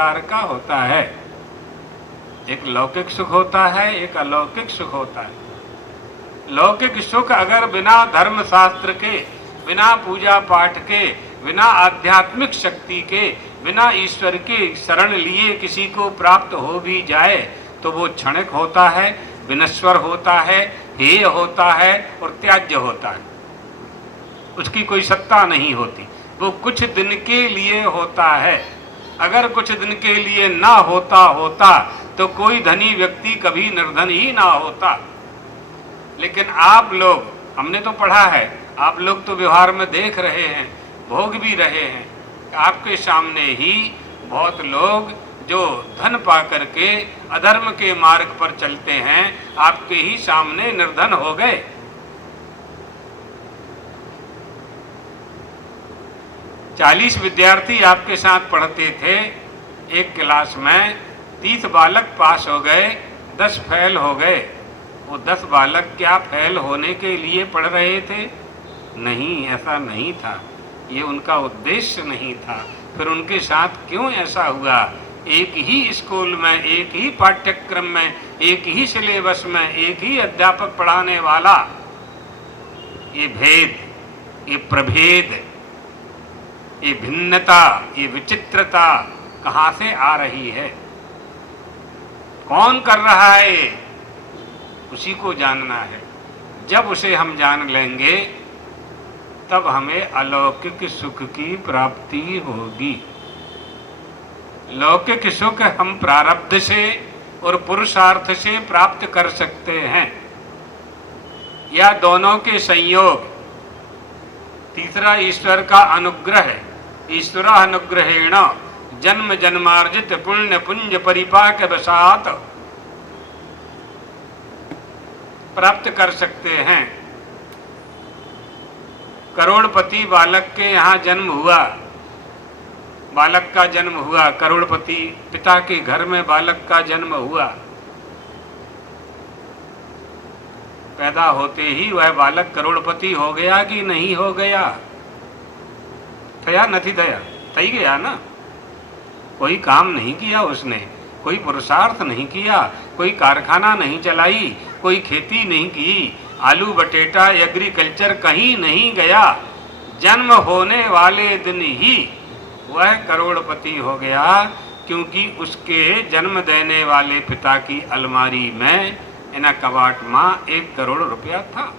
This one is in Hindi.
प्रकार का होता है। एक लौकिक सुख होता है, एक अलौकिक सुख होता है। लौकिक सुख अगर बिना धर्म शास्त्र के, बिना पूजा पाठ के, बिना आध्यात्मिक शक्ति के, बिना ईश्वर के शरण लिए किसी को प्राप्त हो भी जाए तो वो क्षणिक होता है, विनश्वर होता है, हेय होता है और त्याज्य होता है। उसकी कोई सत्ता नहीं होती, वो कुछ दिन के लिए होता है। अगर कुछ दिन के लिए ना होता तो कोई धनी व्यक्ति कभी निर्धन ही ना होता। लेकिन आप लोग, हमने तो पढ़ा है, आप लोग तो व्यवहार में देख रहे हैं, भोग भी रहे हैं। आपके सामने ही बहुत लोग जो धन पा करके अधर्म के मार्ग पर चलते हैं, आपके ही सामने निर्धन हो गए। चालीस विद्यार्थी आपके साथ पढ़ते थे, एक क्लास में 30 बालक पास हो गए, 10 फेल हो गए। वो 10 बालक क्या फेल होने के लिए पढ़ रहे थे? नहीं, ऐसा नहीं था, ये उनका उद्देश्य नहीं था। फिर उनके साथ क्यों ऐसा हुआ? एक ही स्कूल में, एक ही पाठ्यक्रम में, एक ही सिलेबस में, एक ही अध्यापक पढ़ाने वाला, ये भेद, ये प्रभेद, ये भिन्नता, ये विचित्रता कहाँ से आ रही है? कौन कर रहा है? उसी को जानना है। जब उसे हम जान लेंगे तब हमें अलौकिक सुख की प्राप्ति होगी। लौकिक सुख हम प्रारब्ध से और पुरुषार्थ से प्राप्त कर सकते हैं, या दोनों के संयोग। तीसरा ईश्वर का अनुग्रह है। ईश्वरानुग्रहेण जन्म जन्मार्जित पुण्य पुंज परिपाक वसात प्राप्त कर सकते हैं। करोड़पति बालक के यहाँ जन्म हुआ, बालक का जन्म हुआ, करोड़पति पिता के घर में बालक का जन्म हुआ। पैदा होते ही वह बालक करोड़पति हो गया कि नहीं हो गया? थया नहीं थया? थई गया ना। कोई काम नहीं किया उसने, कोई पुरुषार्थ नहीं किया, कोई कारखाना नहीं चलाई, कोई खेती नहीं की, आलू बटेटा एग्रीकल्चर कहीं नहीं गया। जन्म होने वाले दिन ही वह करोड़पति हो गया, क्योंकि उसके जन्म देने वाले पिता की अलमारी में इन कबाट में 1 करोड़ रुपया था।